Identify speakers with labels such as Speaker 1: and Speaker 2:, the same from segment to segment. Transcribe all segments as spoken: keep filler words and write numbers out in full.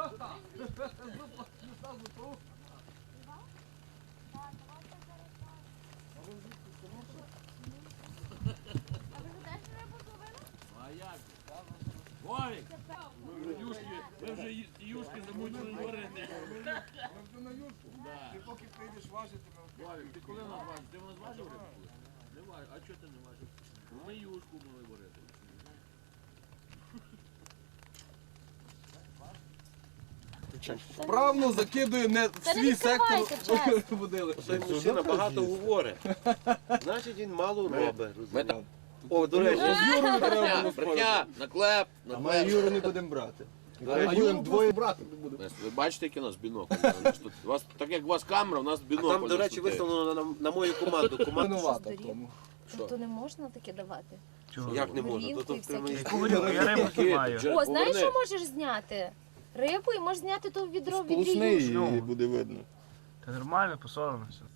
Speaker 1: А як? Вовік! Ми вже юшки, ми вже юшки замучили варити.
Speaker 2: Ми вже на юшку. Ти поки прийдеш важити, ми
Speaker 1: Вовік, ти коли нас важиш? Ти в нас важив рибу? Не важив. А чого ти не важив? Ми юшку могли варити.
Speaker 2: Вправно закидує не в
Speaker 3: Та не
Speaker 2: свій сектор
Speaker 3: відкривайте, чесно.
Speaker 2: водили.
Speaker 4: Цей мужчина багато говорить. Значить, він мало робить. розумієш? О, до речі,
Speaker 2: З Юрою треба
Speaker 1: Брехня,
Speaker 2: було
Speaker 1: брехня, наклеп,
Speaker 5: А ми
Speaker 1: наклеп.
Speaker 5: Юру не будемо брати.
Speaker 2: А
Speaker 5: Ми
Speaker 2: Юру
Speaker 5: будемо двоє
Speaker 2: брати не буде.
Speaker 1: Ви бачите, який у нас бінокль? У вас, так як у вас камера, у нас
Speaker 4: а
Speaker 1: бінокль.
Speaker 4: там, до речі, виставлено на, на мою команду. Команду
Speaker 2: Винувата в тому.
Speaker 3: Тобто не можна таке давати?
Speaker 4: як не можна?
Speaker 3: Горілку
Speaker 4: То,
Speaker 3: і
Speaker 4: то прямо
Speaker 3: всякі
Speaker 4: є.
Speaker 6: Говорю, я рибу знімаю.
Speaker 3: О, знаєш, що можеш зняти? Рибу і можеш зняти ту відро від
Speaker 5: Сполосни
Speaker 3: юшку.
Speaker 5: і буде видно.
Speaker 6: Та нормально, посолено все.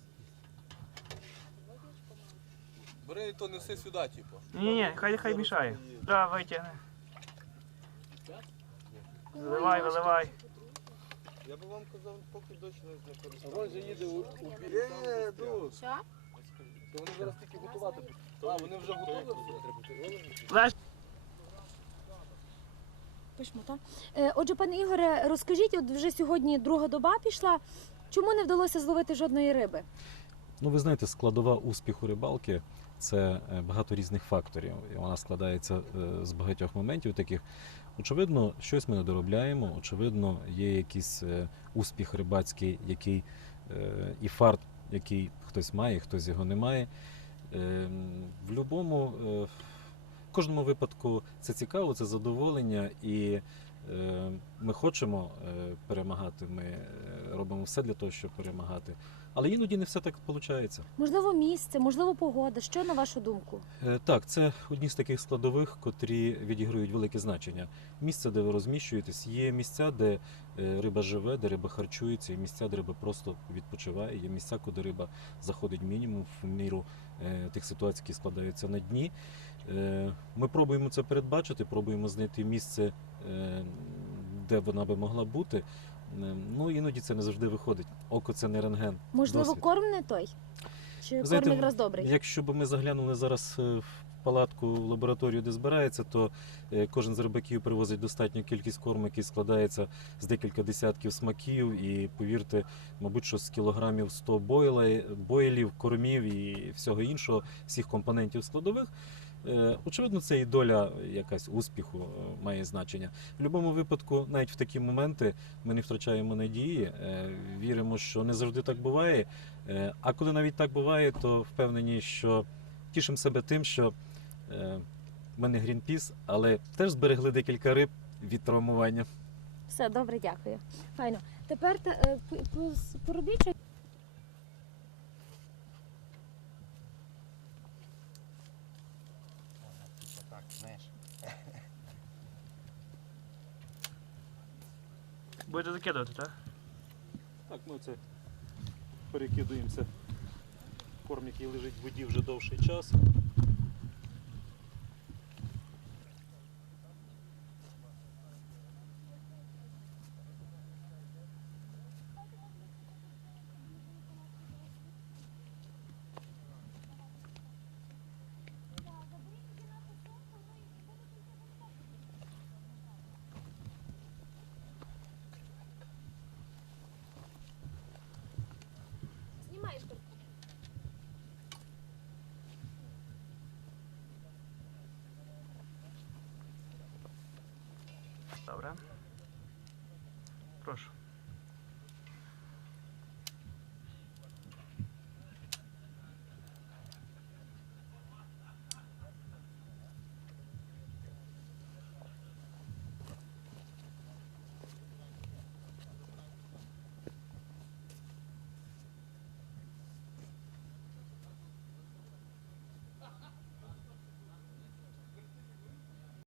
Speaker 2: Бери і то неси сюди, типу.
Speaker 6: Ні-ні, хай хай мішає. Да, витягни. Виливай, виливай.
Speaker 4: Я би вам казав, поки дощ не
Speaker 2: А
Speaker 4: користується.
Speaker 2: він же їде у білі.
Speaker 3: Що?
Speaker 2: То вони зараз тільки готувати будуть. А, вони вже готові?
Speaker 6: Леш.
Speaker 3: Пишемо, так? Е, Отже, пане Ігоре, розкажіть, от вже сьогодні друга доба пішла. Чому не вдалося зловити жодної риби?
Speaker 7: Ну, ви знаєте, складова успіху рибалки це е, багато різних факторів. І вона складається е, з багатьох моментів таких. Очевидно, щось ми не доробляємо, очевидно, є якийсь е, успіх рибацький, який е, і фарт, який хтось має, хтось його не має. Е, в будь-якому, е, в кожному випадку це цікаво, це задоволення, і е, ми хочемо е, перемагати, ми е, робимо все для того, щоб перемагати. Але іноді не все так виходить.
Speaker 3: Можливо, місце, можливо, погода. Що на вашу думку?
Speaker 7: Е, Так, це одні з таких складових, котрі відіграють велике значення. Місце, де ви розміщуєтесь, є місця, де е, риба живе, де риба харчується, є місця, де риба просто відпочиває, є місця, куди риба заходить мінімум в міру е, тих ситуацій, які складаються на дні. Е, Ми пробуємо це передбачити, пробуємо знайти місце, е, де вона би могла бути. Е, Ну, іноді це не завжди виходить. Око це не рентген.
Speaker 3: Можливо,
Speaker 7: Досвід.
Speaker 3: корм не той? Чи
Speaker 7: Знаєте,
Speaker 3: корм якраз добрий?
Speaker 7: Якщо б ми заглянули зараз е, в палатку, в лабораторію, де збирається, то е, кожен з рибаків привозить достатню кількість корму, який складається з декілька десятків смаків. І повірте, мабуть, що з кілограмів сто бойла, бойлів, кормів і всього іншого, всіх компонентів складових. Е, Очевидно, це і доля якась успіху е, має значення. В будь-якому випадку, навіть в такі моменти, ми не втрачаємо надії, е, віримо, що не завжди так буває. Е, А коли навіть так буває, то впевнені, що тішимо себе тим, що е, ми не Грінпіс, але теж зберегли декілька риб від травмування.
Speaker 3: Все, добре, дякую. Файно. Тепер та- е, п- п- поробіть щось.
Speaker 4: Так, знаєш.
Speaker 6: Будете закидувати, так?
Speaker 7: Так, ми це перекидуємося. Корм, який лежить в воді вже довший час.
Speaker 3: Знімаєш.
Speaker 6: Добре.